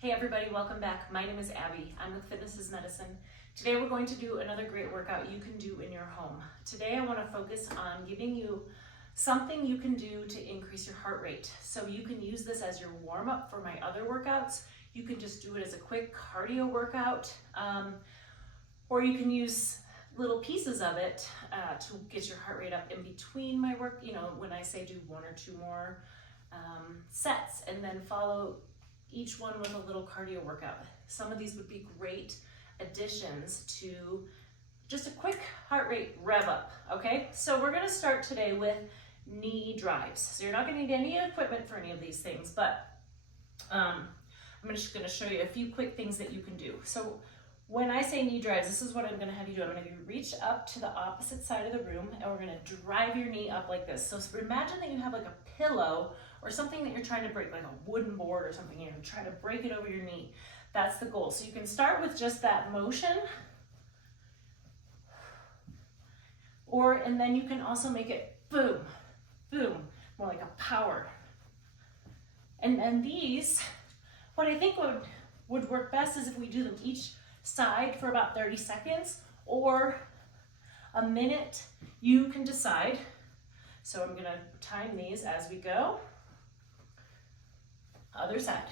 Hey everybody, welcome back. My name is Abby. I'm with Fitness is Medicine. Today we're going to do another great workout you can do in your home. Today I want to focus on giving you something you can do to increase your heart rate. So you can use this as your warm-up for my other workouts. You can just do it as a quick cardio workout, or you can use little pieces of it to get your heart rate up in between my work. You know, when I say do one or two more sets and then follow each one with a little cardio workout. Some of these would be great additions to just a quick heart rate rev up, okay? So we're gonna start today with knee drives. So you're not gonna need any equipment for any of these things, but I'm just gonna show you a few quick things that you can do. So when I say knee drives, this is what I'm gonna have you do. I'm gonna have you reach up to the opposite side of the room and we're gonna drive your knee up like this. So imagine that you have like a pillow or something that you're trying to break, like a wooden board or something, you're trying to break it over your knee. That's the goal. So you can start with just that motion, and then you can also make it boom, boom, more like a power. And these, what I think would work best is if we do them each side for about 30 seconds or a minute. You can decide. So I'm gonna time these as we go. Other side,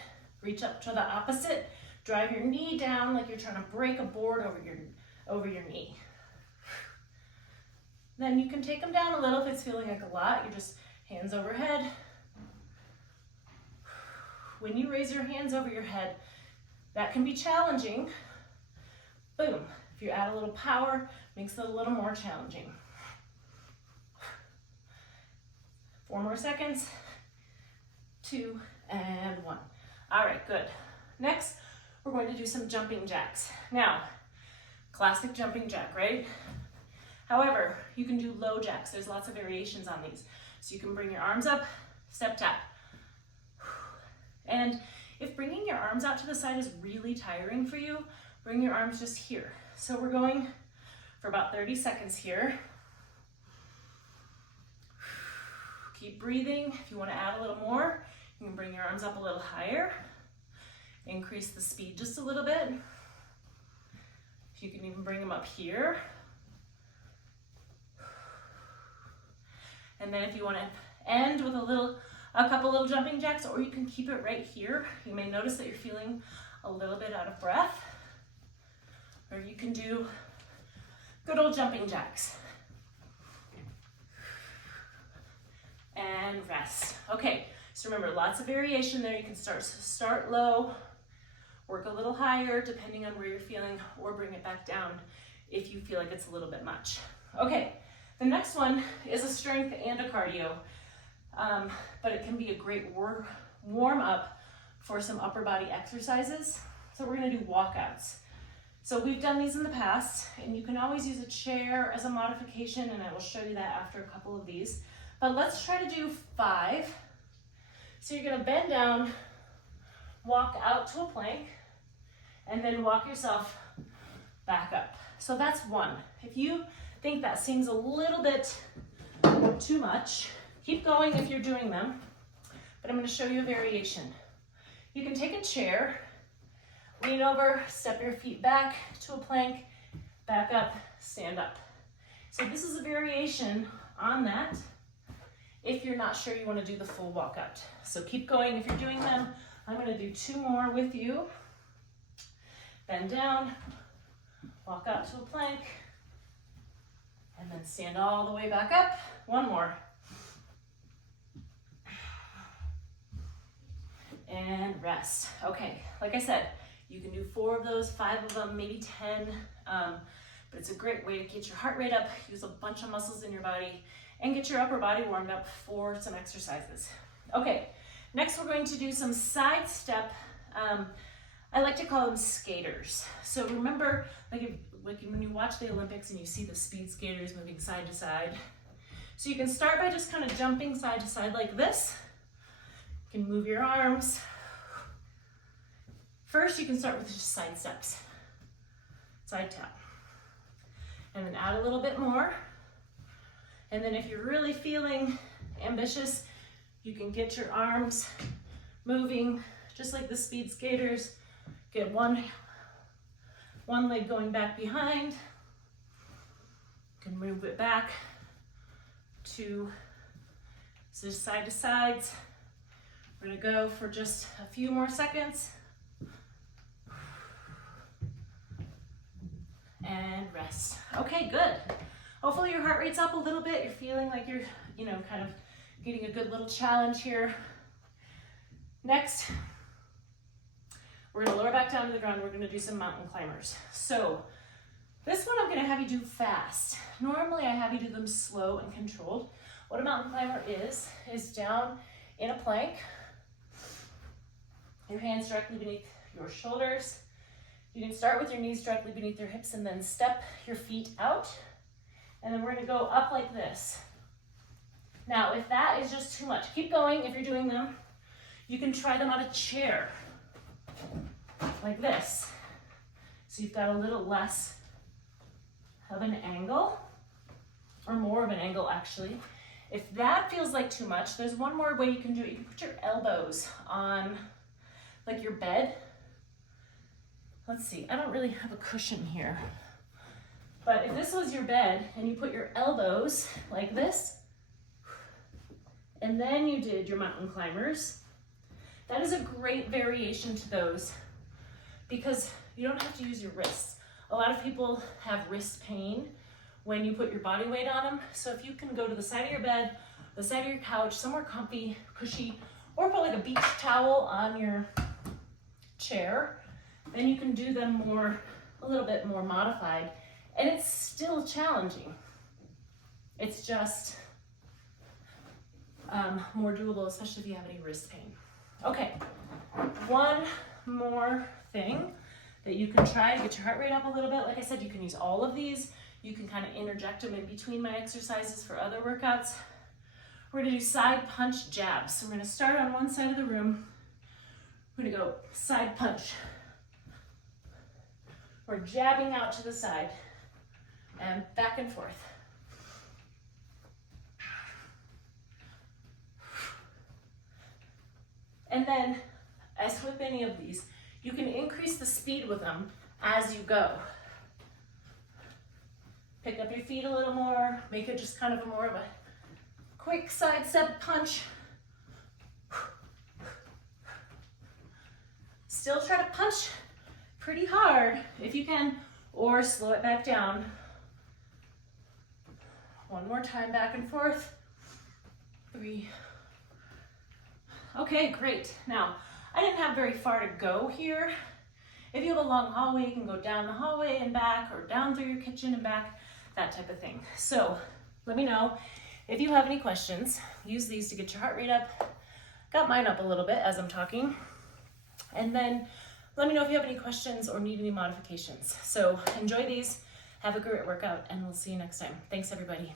reach up to the opposite, drive your knee down like you're trying to break a board over your knee. Then you can take them down a little if it's feeling like a lot. You're just hands overhead. When you raise your hands over your head, that can be challenging. Boom. If you add a little power, makes it a little more challenging. 4 more seconds. 2 and 1. All right, good. Next, we're going to do some jumping jacks. Now, classic jumping jack, right? However, you can do low jacks. There's lots of variations on these. So you can bring your arms up, step tap. And if bringing your arms out to the side is really tiring for you, bring your arms just here. So we're going for about 30 seconds here. Keep breathing. If you want to add a little more, you can bring your arms up a little higher. Increase the speed just a little bit. You can even bring them up here. And then if you want to end with a couple little jumping jacks, or you can keep it right here. You may notice that you're feeling a little bit out of breath. Or you can do good old jumping jacks. And rest. Okay, so remember, lots of variation there. You can start low, work a little higher depending on where you're feeling, or bring it back down if you feel like it's a little bit much. Okay, the next one is a strength and a cardio, but it can be a great warm up for some upper body exercises. So we're gonna do walkouts. So we've done these in the past, and you can always use a chair as a modification, and I will show you that after a couple of these. But let's try to do 5. So you're gonna bend down, walk out to a plank, and then walk yourself back up. So that's 1. If you think that seems a little bit too much, keep going if you're doing them, but I'm gonna show you a variation. You can take a chair, lean over, step your feet back to a plank, back up, stand up. So this is a variation on that if you're not sure you want to do the full walkout. So keep going if you're doing them. I'm going to do 2 more with you. Bend down, walk out to a plank, and then stand all the way back up. 1 more. And rest. Okay, like I said, you can do 4 of those, 5 of them, maybe 10, but it's a great way to get your heart rate up, use a bunch of muscles in your body, and get your upper body warmed up for some exercises. Okay, next we're going to do some side step. I like to call them skaters. So remember, like when you watch the Olympics and you see the speed skaters moving side to side. So you can start by just kind of jumping side to side like this. You can move your arms. First, you can start with just side steps. Side tap. And then add a little bit more. And then if you're really feeling ambitious, you can get your arms moving just like the speed skaters. Get one leg going back behind. You can move it back to side to sides. We're gonna go for just a few more seconds. And rest. Okay, good. Hopefully your heart rate's up a little bit. You're feeling like you're, kind of getting a good little challenge here. Next, we're gonna lower back down to the ground. We're gonna do some mountain climbers. So this one I'm gonna have you do fast. Normally I have you do them slow and controlled. What a mountain climber is down in a plank. Your hands directly beneath your shoulders. You can start with your knees directly beneath your hips and then step your feet out. And then we're gonna go up like this. Now, if that is just too much, keep going. If you're doing them, you can try them on a chair, like this. So you've got a little less of an angle, or more of an angle actually. If that feels like too much, there's one more way you can do it. You can put your elbows on like your bed. Let's see, I don't really have a cushion here. But if this was your bed and you put your elbows like this, and then you did your mountain climbers, that is a great variation to those because you don't have to use your wrists. A lot of people have wrist pain when you put your body weight on them. So if you can go to the side of your bed, the side of your couch, somewhere comfy, cushy, or put like a beach towel on your chair, then you can do them a little bit more modified. And it's still challenging. It's just more doable, especially if you have any wrist pain. Okay, one more thing that you can try to get your heart rate up a little bit. Like I said, you can use all of these. You can kind of interject them in between my exercises for other workouts. We're gonna do side punch jabs. So we're gonna start on one side of the room. We're gonna go side punch. We're jabbing out to the side and back and forth. And then, as with any of these, you can increase the speed with them as you go. Pick up your feet a little more, make it just kind of more of a quick side step punch. Still try to punch pretty hard if you can, or slow it back down. One more time, back and forth. 3. Okay, great. Now, I didn't have very far to go here. If you have a long hallway, you can go down the hallway and back, or down through your kitchen and back, that type of thing. So let me know if you have any questions. Use these to get your heart rate up. Got mine up a little bit as I'm talking. And then let me know if you have any questions or need any modifications. So enjoy these, have a great workout, and we'll see you next time. Thanks, everybody.